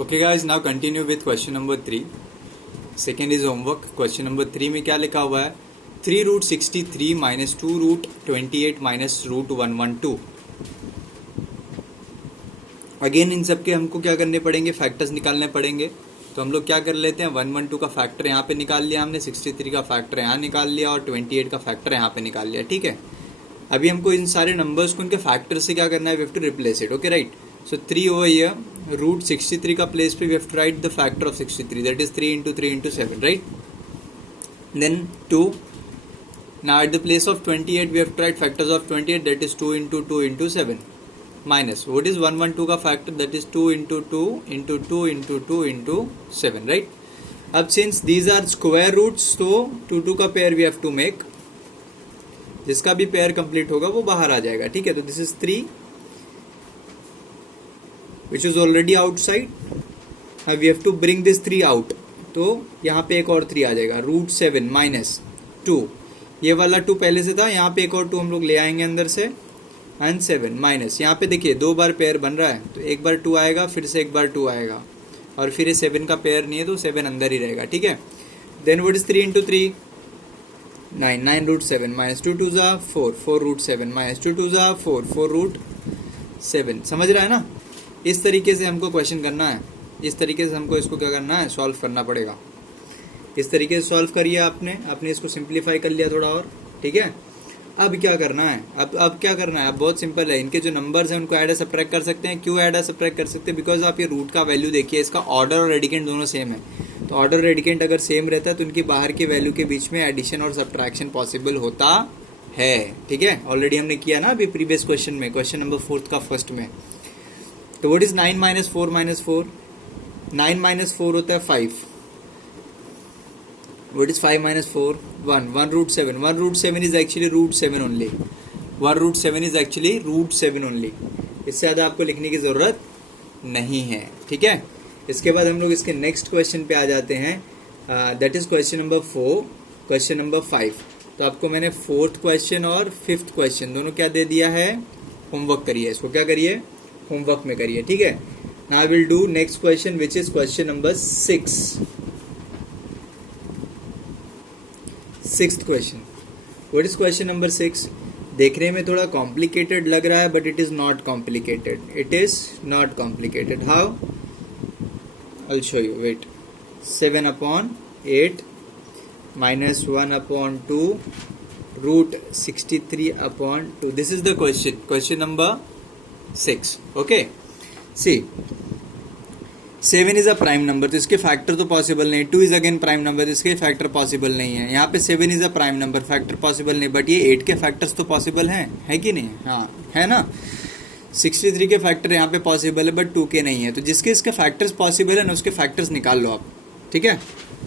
Okay guys, now continue with question number 3. Second is homework. Question number 3 में क्या लिखा हुआ है? 3 root 63 minus 2 root 28 minus root 112. Again इन सब के हमको क्या करने पड़ेंगे? फैक्टर्स निकालने पड़ेंगे. तो हम लोग क्या कर लेते हैं, 112 का फैक्टर यहाँ पे निकाल लिया हमने, 63 का फैक्टर यहाँ निकाल लिया और 28 का फैक्टर यहाँ पे निकाल लिया. ठीक है, अभी हमको इन सारे नंबर्स को उनके फैक्टर से क्या करना है? We have to replace it. Okay right. So 3 over here, root 63 का place पे we have to write the factor of 63, that is 3 into 3 into 7, right? Then 2. Now at the place of 28 we have to write factors of 28, that is 2 into 2 into 7. Minus, what is 112 का factor? That is 2 into 2 into 2 into 2 into 7, right? अब since these are square roots, तो 2 का pair we have to make. जिसका भी pair complete होगा वो बाहर आ जाएगा. ठीक है, तो this is 3. which is already outside. Now we have to bring this 3 out. तो यहाँ पे एक और 3 आ जाएगा. रूट 7 माइनस 2, ये वाला 2 पहले से था, यहाँ पे एक और 2 हम लोग ले आएंगे अंदर से. एंड 7 माइनस, यहाँ पे देखिए 2 बार पेयर बन रहा है, तो एक बार 2 आएगा, फिर से एक बार 2 आएगा, और फिर ये 7 का पेयर नहीं है तो 7 अंदर ही रहेगा. ठीक है. Then what is 3 into 3? 9. 9 root 7 minus 2 2 जा 4. 4 रूट 7 माइनस 2 2 जा 4. 4 रूट 7. समझ रहा है ना? इस तरीके से हमको क्वेश्चन करना है. इस तरीके से हमको इसको क्या करना है? सॉल्व करना पड़ेगा. इस तरीके से सॉल्व करिए. आपने इसको सिंप्लीफाई कर लिया थोड़ा और. ठीक है, अब क्या करना है? अब क्या करना है? अब बहुत सिंपल है. इनके जो नंबर्स हैं उनको ऐड या सब्ट्रैक्ट कर सकते हैं. क्यों ऐड या सब्ट्रैक्ट कर सकते हैं? बिकॉज आप ये रूट का वैल्यू देखिए, इसका ऑर्डर और रेडिकेंट दोनों सेम है. तो ऑर्डर और रेडिकेंट अगर सेम रहता है तो उनकी बाहर की वैल्यू के बीच में एडिशन और सब्ट्रैक्शन पॉसिबल होता है. ठीक है, ऑलरेडी हमने किया ना अभी प्रीवियस क्वेश्चन में, क्वेश्चन नंबर 4 का फर्स्ट में. तो what is 9 minus 4 minus 4? 9 minus 4 होता है 5. What is 5 minus 4? 1. 1 root 7. 1 root 7 is actually root 7 only. 1 root 7 is actually root 7 only. इससे ज़्यादा आपको लिखने की ज़रूरत नहीं है. ठीक है, इसके बाद हम लोग इसके नेक्स्ट क्वेश्चन पे आ जाते हैं. That is question number 4, question number 5. तो आपको मैंने 4th क्वेश्चन और 5th क्वेश्चन दोनों क्या दे दिया है? होमवर्क करिए. इसको क्या करिए? होमवर्क में करिए. ठीक है. Now I will do next question which is question number 6. 6th question. What is question number 6? देखने में थोड़ा कॉम्प्लिकेटेड लग रहा है, but it is not complicated. It is not complicated. How? I will show you. Wait. 7 upon 8 minus 1 upon 2 root 63 upon 2. This is the question. Question number 6. Okay, see 7 is a prime number, तो इसके factor तो possible नहीं. 2 is again prime number, तो इसके factor possible नहीं है. यहाँ पे 7 is a prime number, factor possible नहीं. बट ये 8 के फैक्टर्स तो पॉसिबल हैं, है कि नहीं? हाँ, है ना. 63 के फैक्टर यहाँ पे पॉसिबल है, बट 2 के नहीं है. तो जिसके इसके फैक्टर्स पॉसिबल है ना, उसके फैक्टर्स निकाल लो आप. ठीक है,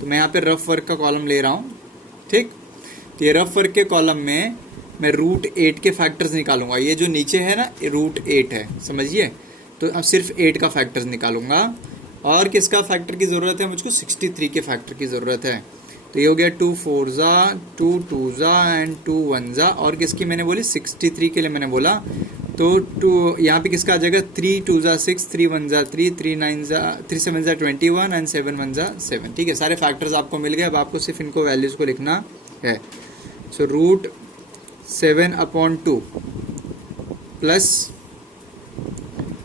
तो मैं यहाँ पे रफ वर्क का कॉलम ले रहा हूँ. ठीक, तो ये रफ वर्क के कॉलम में मैं रूट 8 के फैक्टर्स निकालूंगा. ये जो नीचे है ना, रूट 8 है, समझिए. तो अब सिर्फ 8 का फैक्टर्स निकालूंगा. और किसका फैक्टर की ज़रूरत है मुझको? 63 के फैक्टर की ज़रूरत है. तो ये हो गया 2 4 जा 2 2 जा एंड 2 1 जा. और किसकी मैंने बोली? 63 के लिए मैंने बोला. तो 2 यहाँ पे किसका आ जाएगा? 3 2 जा 6, 3 1 जा 3, 3 9 जा 3 7 जा 21 एंड 7 1 जा 7. ठीक है, सारे फैक्टर्स आपको मिल गए. अब आपको सिर्फ इनको वैल्यूज़ को लिखना है. So root 7 upon 2 plus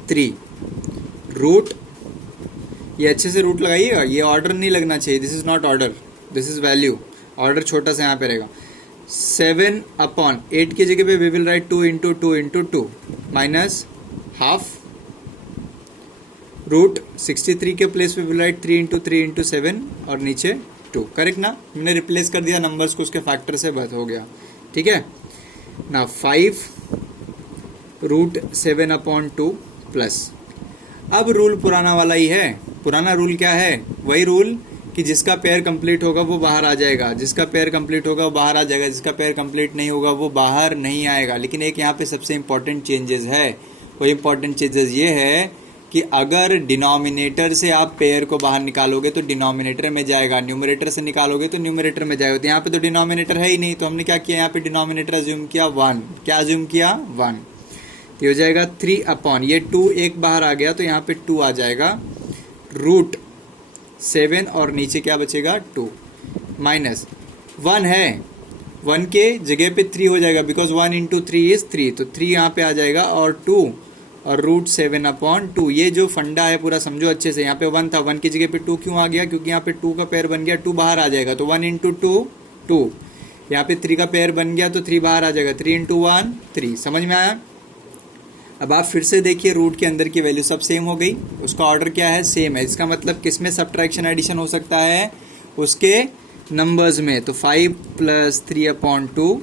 3 root, ये अच्छे से रूट लगाइएगा. ये ऑर्डर नहीं लगना चाहिए. This is not order, this is value. Order छोटा सा यहाँ पे रहेगा. 7 अपॉन 8 की जगह पे we will write 2 into 2 into 2 minus half root 63 के प्लेस पे विल राइट 3 इंटू 3 इंटू 7 और नीचे 2. करेक्ट ना? हमने रिप्लेस कर दिया नंबर्स को उसके फैक्टर से, बस हो गया. ठीक है ना. 5 रूट 7 अपॉन 2 प्लस. अब रूल पुराना वाला ही है. पुराना रूल क्या है? वही रूल कि जिसका पेयर कंप्लीट होगा वो बाहर आ जाएगा. जिसका पेयर कंप्लीट होगा वो बाहर आ जाएगा. जिसका पेयर कंप्लीट नहीं होगा वो बाहर नहीं आएगा. लेकिन एक यहाँ पे सबसे इंपॉर्टेंट चेंजेस है. वो इंपॉर्टेंट चेंजेस ये है कि अगर डिनोमिनेटर से आप पेयर को बाहर निकालोगे तो डिनोमिनेटर में जाएगा, न्यूमरेटर से निकालोगे तो न्यूमरेटर में जाएगा. तो यहाँ पे तो डिनोमिनेटर है ही नहीं, तो हमने क्या किया? यहाँ पे डिनोमिनेटर अज्यूम किया 1. क्या अज्यूम किया? 1. ये हो जाएगा 3 अपॉन ये 2 एक बाहर आ गया तो यहाँ पे 2 आ जाएगा. रूट 7 और नीचे क्या बचेगा 2 माइनस 1 है, 1 के जगह पे 3 हो जाएगा बिकॉज 1 इंटू 3 इज 3, तो 3 यहाँ पे आ जाएगा और 2 और रूट 7/2। ये जो फंडा है पूरा समझो अच्छे से। यहाँ पे 1 था, 1 की जगह पे 2 क्यों आ गया, क्योंकि यहाँ पे 2 का पेयर बन गया, 2 बाहर आ जाएगा तो 1 इंटू 2 2, यहाँ पे 3 का पेयर बन गया तो 3 बाहर आ जाएगा, 3 इंटू 1 3। समझ में आया। अब आप फिर से देखिए रूट के अंदर की वैल्यू सब सेम हो गई, उसका ऑर्डर क्या है सेम है। इसका मतलब किस में सब्ट्रैक्शन एडिशन हो सकता है, उसके नंबर्स में। तो 5 + 3/2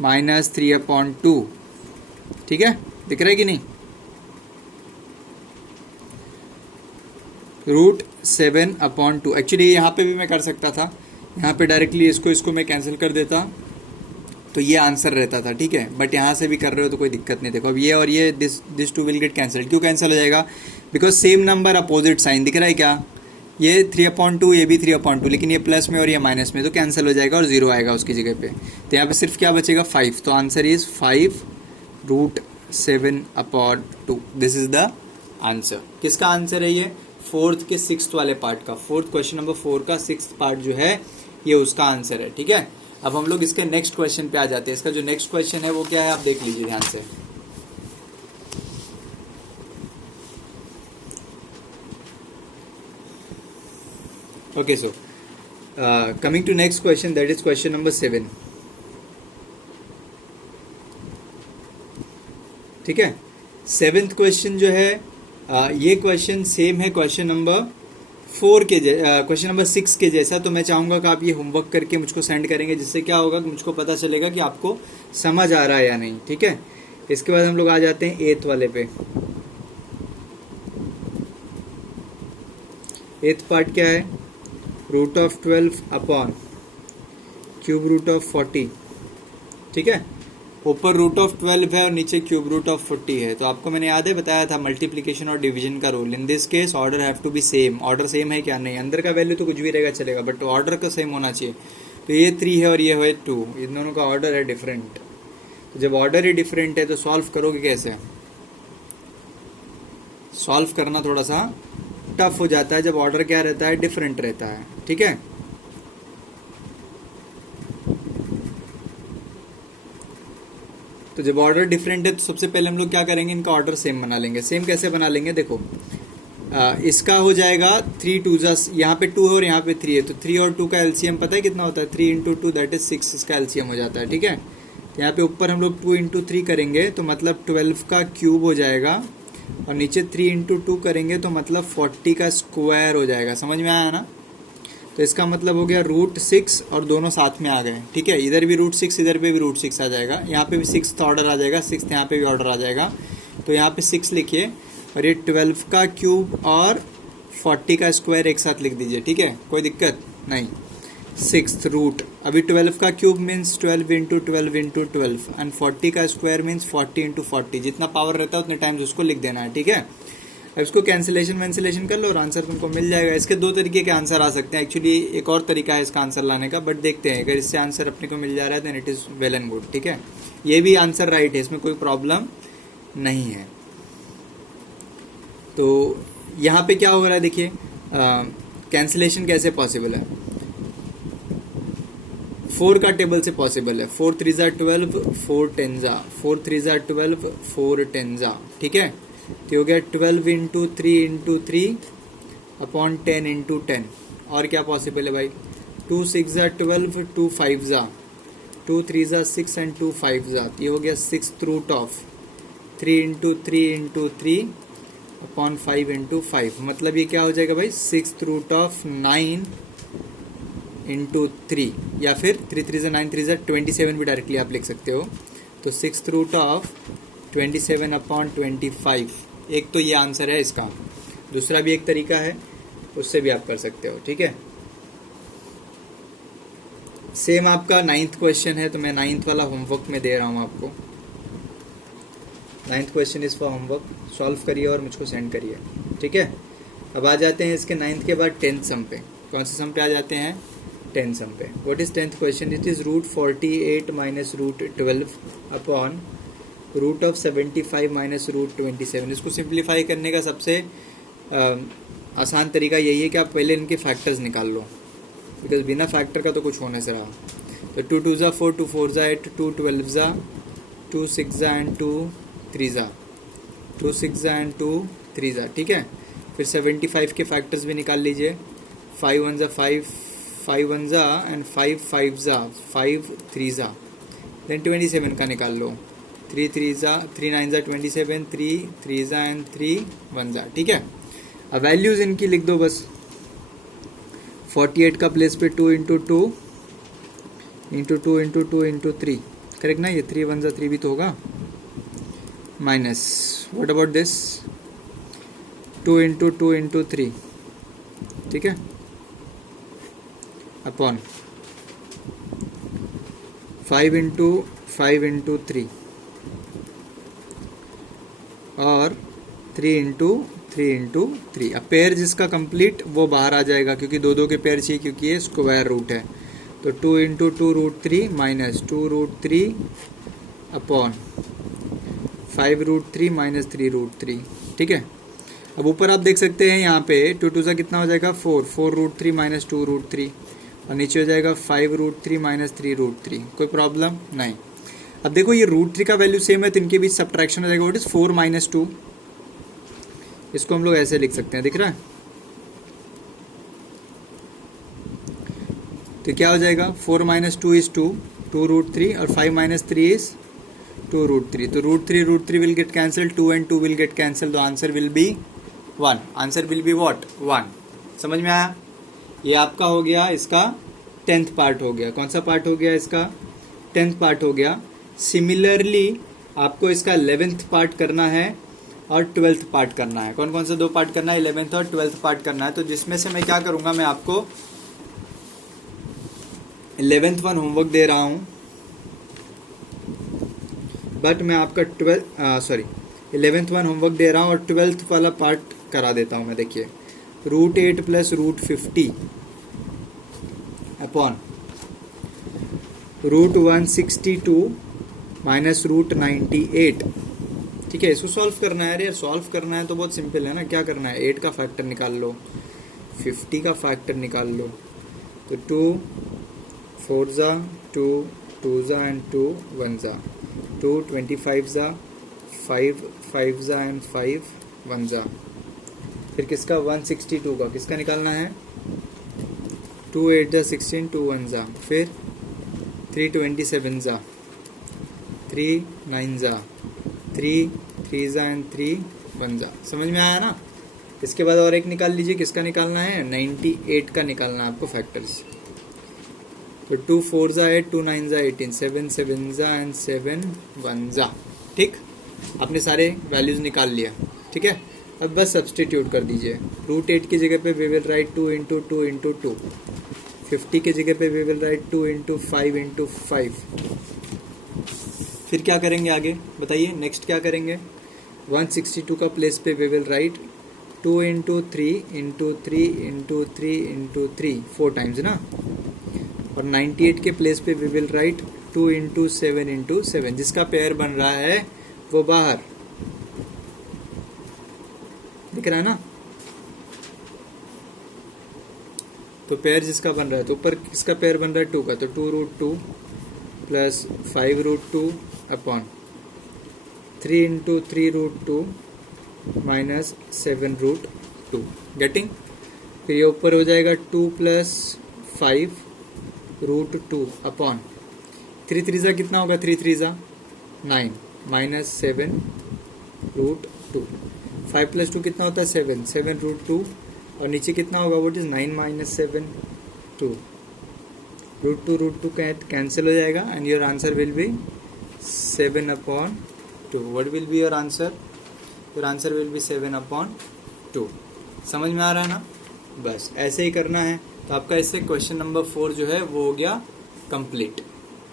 माइनस 3/2, ठीक है, दिख रहा है कि नहीं। रूट 7/2 एक्चुअली यहाँ पे भी मैं कर सकता था, यहाँ पे डायरेक्टली इसको मैं कैंसिल कर देता तो ये आंसर रहता था, ठीक है, बट यहाँ से भी कर रहे हो तो कोई दिक्कत नहीं। देखो अब ये और ये दिस 2 विल गेट कैंसिल। क्यों कैंसिल हो जाएगा, because same number opposite sign दिख रहा है क्या, ये 3/2 ये भी 3/2, लेकिन ये प्लस में और ये माइनस में, तो कैंसिल हो जाएगा और 0 आएगा उसकी जगह पे। तो यहाँ पे सिर्फ क्या बचेगा 5, तो answer is 5 root 7/2। This is the answer. किसका आंसर है ये, फोर्थ के 6th वाले पार्ट का, फोर्थ क्वेश्चन नंबर 4 का 6th पार्ट जो है ये उसका आंसर है, ठीक है। अब हम लोग इसके नेक्स्ट क्वेश्चन पे आ जाते हैं। इसका जो नेक्स्ट क्वेश्चन है वो क्या है, आप देख लीजिए ध्यान से। Okay, so coming to next question, that is question number 7, ठीक है। 7th क्वेश्चन जो है ये क्वेश्चन सेम है क्वेश्चन नंबर 4 के क्वेश्चन नंबर 6 के जैसा। तो मैं चाहूंगा कि आप ये होमवर्क करके मुझको सेंड करेंगे, जिससे क्या होगा कि मुझको पता चलेगा कि आपको समझ आ रहा है या नहीं, ठीक है। इसके बाद हम लोग आ जाते हैं 8th वाले पे। 8th पार्ट क्या है, root of 12 upon cube root of 40, ठीक है। ऊपर रूट ऑफ 12 है और नीचे क्यूब रूट ऑफ 40 है। तो आपको मैंने याद है बताया था मल्टीप्लिकेशन और डिवीजन का rule. In this case order have to be same. Order same है क्या, नहीं, अंदर का वैल्यू तो कुछ भी रहेगा चलेगा, बट ऑर्डर का सेम होना चाहिए। तो ये 3 है और ये है 2, इन दोनों का ऑर्डर है डिफरेंट। तो जब ऑर्डर ही डिफरेंट है तो सॉल्व करोगे कैसे, सॉल्व करना थोड़ा सा टफ हो जाता है जब ऑर्डर क्या रहता है, डिफरेंट रहता है, ठीक है। तो जब ऑर्डर डिफरेंट है तो सबसे पहले हम लोग क्या करेंगे, इनका ऑर्डर सेम बना लेंगे। सेम कैसे बना लेंगे, देखो इसका हो जाएगा 3 2 यहाँ पे 2 है और यहाँ पे 3 है, तो 3 और 2 का एलसीएम पता है कितना होता है, 3 इंटू 2 दैट इज 6, इसका एलसीएम हो जाता है, ठीक है। तो यहाँ पे ऊपर हम लोग 2 इंटू 3 करेंगे तो मतलब 12 का क्यूब हो जाएगा, और नीचे 3 इंटू 2 करेंगे तो मतलब 40 का स्क्वायर हो जाएगा। समझ में आया ना। तो इसका मतलब हो गया रूट 6 और दोनों साथ में आ गए, ठीक है। इधर भी रूट 6, इधर पे भी रूट 6 आ जाएगा, यहाँ पे भी 6th ऑर्डर आ जाएगा, 6th यहाँ पे भी ऑर्डर आ जाएगा। तो यहाँ पे 6 लिखिए और ये 12 का क्यूब और 40 का स्क्वायर एक साथ लिख दीजिए, ठीक है, कोई दिक्कत नहीं। 6th रूट, अभी 12 का cube means 12 into 12 into 12 and 40 का स्क्वायर मीन्स 40 इंटू 40, जितना पावर रहता है उतने टाइम्स उसको लिख देना है, ठीक है। अब इसको कैंसिलेशन कर लो और आंसर तुमको मिल जाएगा। इसके 2 तरीके के आंसर आ सकते हैं, एक्चुअली एक और तरीका है इसका आंसर लाने का, बट देखते हैं। अगर इससे आंसर अपने को मिल जा रहा है then it is well and good, ठीक है। ये भी आंसर राइट है, इसमें कोई प्रॉब्लम नहीं है। तो यहाँ पे क्या हो रहा है देखिए, कैंसिलेशन कैसे पॉसिबल है, 4 का टेबल से पॉसिबल है। 4 3 ज़ा 12, 4 10 ज़ा, 4 3 ज़ा 12, 4 10 ज़ा, ठीक है। तो हो गया 12 इंटू 3 इंटू 3 अपॉन 10 इंटू 10। और क्या पॉसिबल है भाई, 2 6 ज़ा 12, 2 5 ज़ा, 2 3 ज़ा 6 एंड 2 5 ज़ा। ये हो गया 6th root of 3 into 3 into 3 upon 5 into 5। मतलब ये क्या हो जाएगा भाई, 6th रूट ऑफ 9 इंटू 3, या फिर 3 3 ज़ा 9, 3 ज़ा 27 भी डायरेक्टली आप लिख सकते हो। तो 6th रूट ऑफ 27/25। एक तो ये आंसर है इसका, दूसरा भी एक तरीका है, उससे भी आप कर सकते हो, ठीक है। सेम आपका 9th क्वेश्चन है, तो मैं 9th वाला होमवर्क में दे रहा हूँ आपको। 9th question is for homework, solve करिए और मुझको सेंड करिए, ठीक है। अब आ जाते हैं इसके 9th के बाद 10th सम पे। कौन से सम पे आ जाते हैं, 10th सम पे। What is 10th question, it is root 48 minus root 12 upon root of 75 minus root 27। इसको सिंप्लीफाई करने का सबसे आसान तरीका यही है कि आप पहले इनके फैक्टर्स निकाल लो, बिकॉज बिना फैक्टर का तो कुछ होने से रहा। तो 2 2 ज़ा 4, 2 4 ज़ा 8, 2 12 ज़ा 2 6 ज़ा एंड 2 3 ज़ा 2 6 ज़ा एंड 2 3 ज़ा, ठीक है। फिर 75 के फैक्टर्स भी निकाल लीजिए। 5 1 ज़ा 5, 5 1 ज़ा एंड 5 5 ज़ा 5 3 ज़ा। देन 27 का निकाल लो। 3 3 ज़ा 3 9 ज़ा 27, 3 3 ज़ा एंड 3 1 ज़ा, ठीक है। अब वैल्यूज इनकी लिख दो बस। 48 का प्लेस पे 2 into 2 into 2 into 2 into 3, correct ना। ये 3 1 ज़ा 3 भी तो होगा। Minus what about this 2 into 2 into 3, ठीक है, अपॉन 5 इंटू 5 इंटू 3 और 3 इंटू 3 इंटू 3। अब पेयर जिसका कंप्लीट वो बाहर आ जाएगा, क्योंकि दो दो के पेयर चाहिए, क्योंकि ये स्क्वायर रूट है। तो 2 into 2 root 3 minus 2 root 3 upon 5 root 3 minus 3 root 3, ठीक है। अब ऊपर आप देख सकते हैं यहाँ पे 2 2 सा कितना हो जाएगा 4, 4 रूट 3 माइनस 2 रूट 3, और नीचे हो जाएगा 5 रूट 3 माइनस 3 रूट 3। कोई प्रॉब्लम नहीं। अब देखो ये रूट 3 का वैल्यू सेम है, तो इनके बीच सब्ट्रैक्शन हो जाएगा। व्हाट इज 4 माइनस 2, इसको हम लोग ऐसे लिख सकते हैं, दिख रहा है। तो क्या हो जाएगा 4 माइनस 2 इज 2, 2 रूट 3, और 5 माइनस 3 इज 2 रूट 3। तो root 3 will get cancel, 2 and 2 will get cancel, तो answer will be 1। Answer will be what 1। समझ में आया। ये आपका हो गया, इसका 10th पार्ट हो गया। कौन सा पार्ट हो गया इसका 10th पार्ट हो गया। सिमिलरली आपको इसका 11th पार्ट करना है और 12th पार्ट करना है। कौन कौन सा दो पार्ट करना है, 11th और 12th पार्ट करना है। तो जिसमें से मैं क्या करूंगा, मैं आपको 11th वन होमवर्क दे रहा हूं, बट मैं आपका 11th वन होमवर्क दे रहा हूं और 12th वाला पार्ट करा देता हूं मैं। देखिए root 8 plus root 50 upon root 162 minus root 98, ठीक है। इसको सॉल्व करना है। यार सॉल्व करना है तो बहुत सिंपल है ना। क्या करना है, 8 का फैक्टर निकाल लो, 50 का फैक्टर निकाल लो। तो 2 4 ज़ा 2, 2 ज़ा एंड 2 1 ज़ा, 2 25 ज़ा 5 5 ज़ा एंड 5 1 ज़ा। फिर किसका 162 का किसका निकालना है, 2 8 ज़ा 16, 2 1 ज़ा। फिर 3 27 ज़ा, 3 9 ज़ा, 3 3 ज़ा एंड 3 1 ज़ा। समझ में आया ना। इसके बाद और एक निकाल लीजिए, किसका निकालना है, 98 का निकालना है आपको फैक्टर्स। तो 2 4 ज़ा 8, 2 9 ज़ा 18, 7 7 ज़ा एंड 7 1 ज़ा, ठीक। आपने सारे वैल्यूज निकाल लिया, ठीक है। अब बस सब्सटीट्यूट कर दीजिए। रूट 8 की जगह पे we will write 2 into 2 into 2, 50 की जगह पे we will write 2 into 5 into 5। फिर क्या करेंगे आगे बताइए, नेक्स्ट क्या करेंगे। 162 का प्लेस पे we will write 2 into 3 into 3 into 3 into 3, 4 times ना। और 98 के प्लेस पे we will write 2 into 7 into 7। जिसका पेयर बन रहा है वो बाहर दिख रहा है ना। तो पेयर जिसका बन रहा है, तो ऊपर किसका पेयर बन रहा है 2 का, तो 2 root 2 plus 5 root 2 upon 3 into 3 root 2 minus 7 root 2। Getting. फिर ये ऊपर हो जाएगा 2 प्लस 5 रूट 2 अपॉन 3 3 ज़ा कितना होगा, 3 3 ज़ा 9 माइनस 7 रूट 2। 5 प्लस 2 कितना होता है 7, 7 रूट 2, और नीचे कितना होगा, what is 9 minus 7 2। Root two cancel हो जाएगा and your answer will be 7 upon 2। What will be your answer, your answer will be 7 upon 2। समझ में आ रहा है ना। बस ऐसे ही करना है। तो आपका इससे क्वेश्चन नंबर 4 जो है वो हो गया कंप्लीट।